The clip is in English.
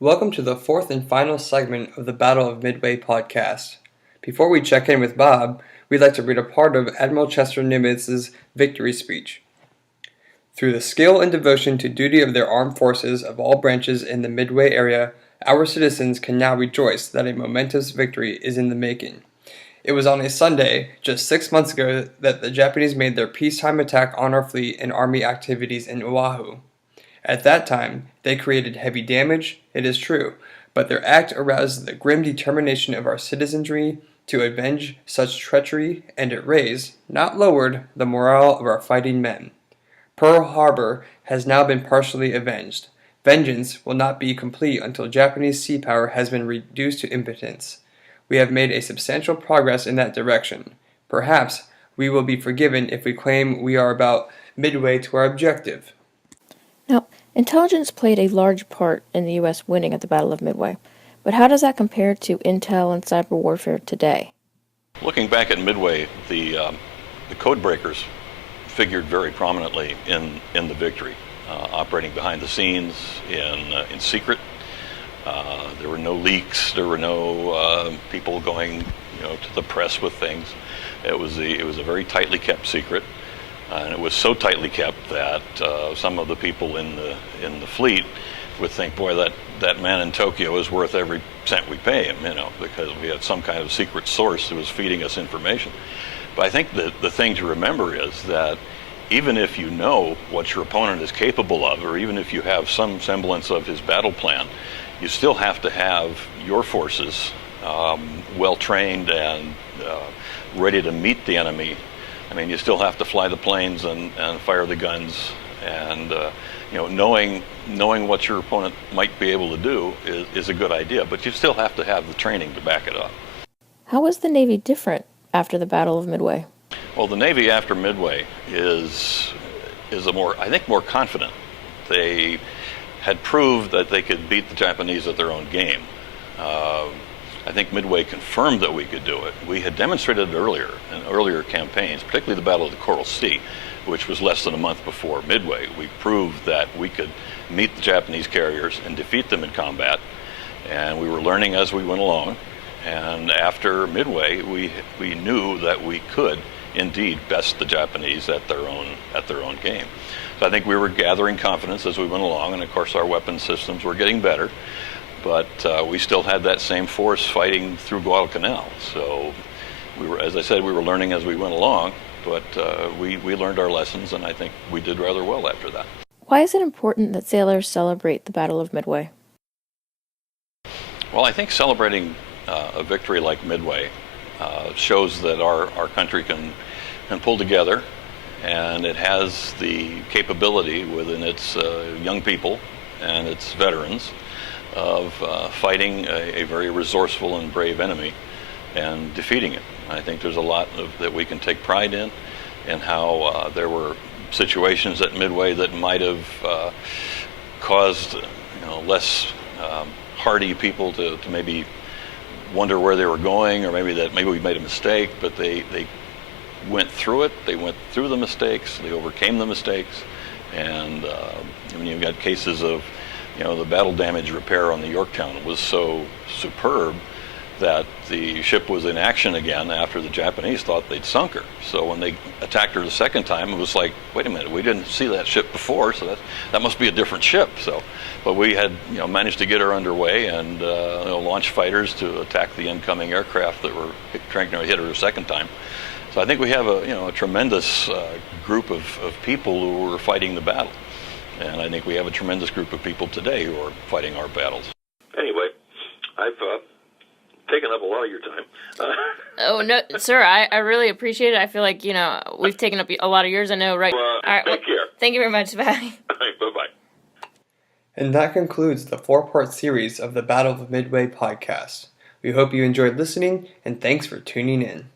Welcome to the fourth and final segment of the Battle of Midway Podcast. Before we check in with Bob, we'd like to read a part of Admiral Chester Nimitz's victory speech. Through the skill and devotion to duty of their armed forces of all branches in the Midway area, our citizens can now rejoice that a momentous victory is in the making. It was on a Sunday, just 6 months ago, that the Japanese made their peacetime attack on our fleet and army activities in Oahu. At that time, they created heavy damage, it is true, but their act aroused the grim determination of our citizenry to avenge such treachery, and it raised, not lowered, the morale of our fighting men. Pearl Harbor has now been partially avenged. Vengeance will not be complete until Japanese sea power has been reduced to impotence. We have made a substantial progress in that direction. Perhaps we will be forgiven if we claim we are about midway to our objective. Now, intelligence played a large part in the U.S. winning at the Battle of Midway, but how does that compare to intel and cyber warfare today? Looking back at Midway, the code breakers figured very prominently in the victory, operating behind the scenes in secret. There were no leaks. There were no people going, to the press with things. It was a very tightly kept secret. And it was so tightly kept that some of the people in the fleet would think, boy, that man in Tokyo is worth every cent we pay him, because we had some kind of secret source that was feeding us information. But I think the thing to remember is that even if you know what your opponent is capable of, or even if you have some semblance of his battle plan, you still have to have your forces well trained and ready to meet the enemy. I mean, you still have to fly the planes and fire the guns, and knowing what your opponent might be able to do is a good idea, but you still have to have the training to back it up. How was the Navy different after the Battle of Midway? Well, the Navy after Midway is more confident. They had proved that they could beat the Japanese at their own game. I think Midway confirmed that we could do it. We had demonstrated it earlier, in earlier campaigns, particularly the Battle of the Coral Sea, which was less than a month before Midway. We proved that we could meet the Japanese carriers and defeat them in combat, and we were learning as we went along. And after Midway, we knew that we could indeed best the Japanese at their own game. So I think we were gathering confidence as we went along, and of course our weapon systems were getting better. But we still had that same force fighting through Guadalcanal. So as I said, we were learning as we went along, but we learned our lessons, and I think we did rather well after that. Why is it important that sailors celebrate the Battle of Midway? Well, I think celebrating a victory like Midway shows that our country can pull together, and it has the capability within its young people and its veterans of fighting a very resourceful and brave enemy and defeating it. I think there's a lot that we can take pride in how there were situations at Midway that might have caused less hardy people to maybe wonder where they were going, or maybe we made a mistake, but they went through it. They went through the mistakes. They overcame the mistakes, and you've got cases of the battle damage repair on the Yorktown was so superb that the ship was in action again after the Japanese thought they'd sunk her. So when they attacked her the second time, it was like, wait a minute, we didn't see that ship before, so that must be a different ship. But we had managed to get her underway and launch fighters to attack the incoming aircraft that were trying to hit her a second time. So I think we have a tremendous group of people who were fighting the battle. And I think we have a tremendous group of people today who are fighting our battles. Anyway, I've taken up a lot of your time. Oh, no, sir, I really appreciate it. I feel like, we've taken up a lot of yours, I know, right? Well, all right, take care. Thank you very much. Bye. All right, bye-bye. And that concludes the 4-part series of the Battle of Midway podcast. We hope you enjoyed listening, and thanks for tuning in.